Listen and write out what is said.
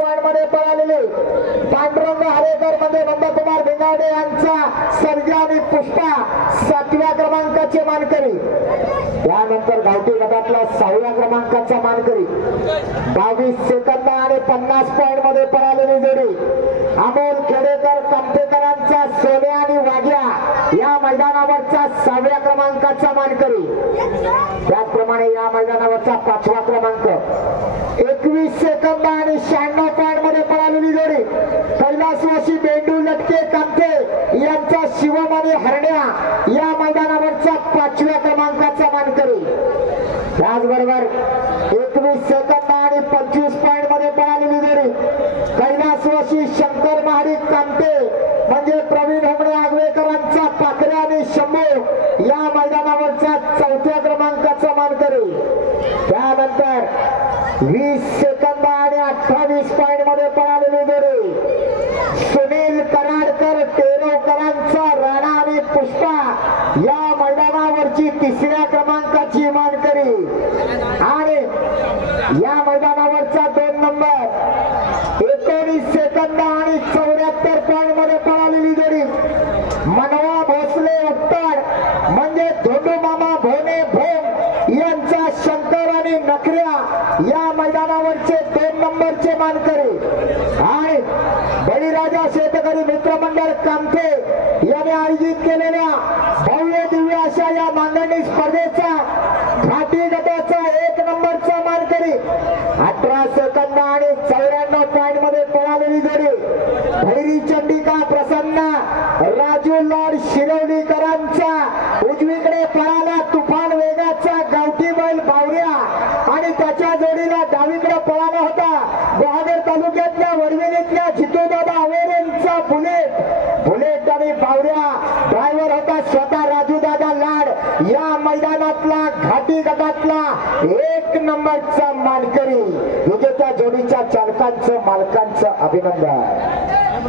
मध्ये पळालेले पांडुरंग हरेकरमध्ये नंदकुमार भिंगाडे यांचा सर्जा आणि पुष्पा सातव्या क्रमांकाचे मानकरी. त्यानंतर गावठी गटातला सहाव्या क्रमांकाचा मानकरी. बावीस सेकंद आणि पन्नास पॉइंटमध्ये पळालेली जोडी. अमोल खेडेकर कामतेकरांचा सोन्या आणि वाघ्या या मैदानावरचा सहाव्या क्रमांकाचा मानकरी. त्याचप्रमाणे या मैदानावरचा पाचवा क्रमांक. एकवीस सेकंद आणि शहाण्णव पॉइंटमध्ये पळालेली जोडी कैलासवासी बेंडू लटके कामते यांचा शिवम आणि हरण्या या मैदानावरचा पाचव्या क्रमांकाचा मानकरी त्याचबरोबर एकवीस सेकंद आणि पंचवीस पॉईंटमध्ये पळालेली जरी कैलासवासी शंकर महाडिक कामते म्हणजे प्रवीण हमडे आगवेकरांचा पाखरे आणि शंभू या मैदानावरचा चौथ्या क्रमांकाचा मानकरी त्यानंतर वीस सेकंद आणि अठ्ठावीस पॉईंटमध्ये पळालेली जरी पुष्पा या मैदानावरची तिसऱ्या क्रमांकाची मानकरी. आणि या मैदानावरचा दोन नंबर एकोणीस सेकंद आणि चौऱ्याहत्तर पॉईंटमध्ये पळालेली जोडी. मनवा भोसले उत्तर म्हणजे धोंडू मामा भोने भोम यांचा शंकर आणि नखऱ्या या मैदानावरचे दोन नंबरचे मानकरी. आणि बळीराजा शेतकरी मित्रमंडळ कामते याने आयोजित केलेल्या भव्य दिव्य अशा या मांडणी स्पर्धेचा घाटी गटाचा एक नंबरचा मानकरी अठरा सेकंद आणि चौऱ्याण्णव पॉईंटमध्ये पळालेली जोडी. भैरी चंडिका प्रसन्न राजू लॉर्ड शिरवलीकरांचा उजवीकडे पळाला तुफान वेगाचा गावठी बैल बावऱ्या आणि त्याच्या जोडीला डावीकडे पळाला होता. बहादर तालुक्यातल्या वरवेलीतल्या जितूदादा आवेरेंचा बुलेट आणि बावऱ्या ड्रायव्हर होता स्वतः राजूदादा लाड. या मैदानातला घाटी गटातला एक नंबरचा मानकरी. विजेत्या जोडीच्या चालकांचं मालकांचं अभिनंदन.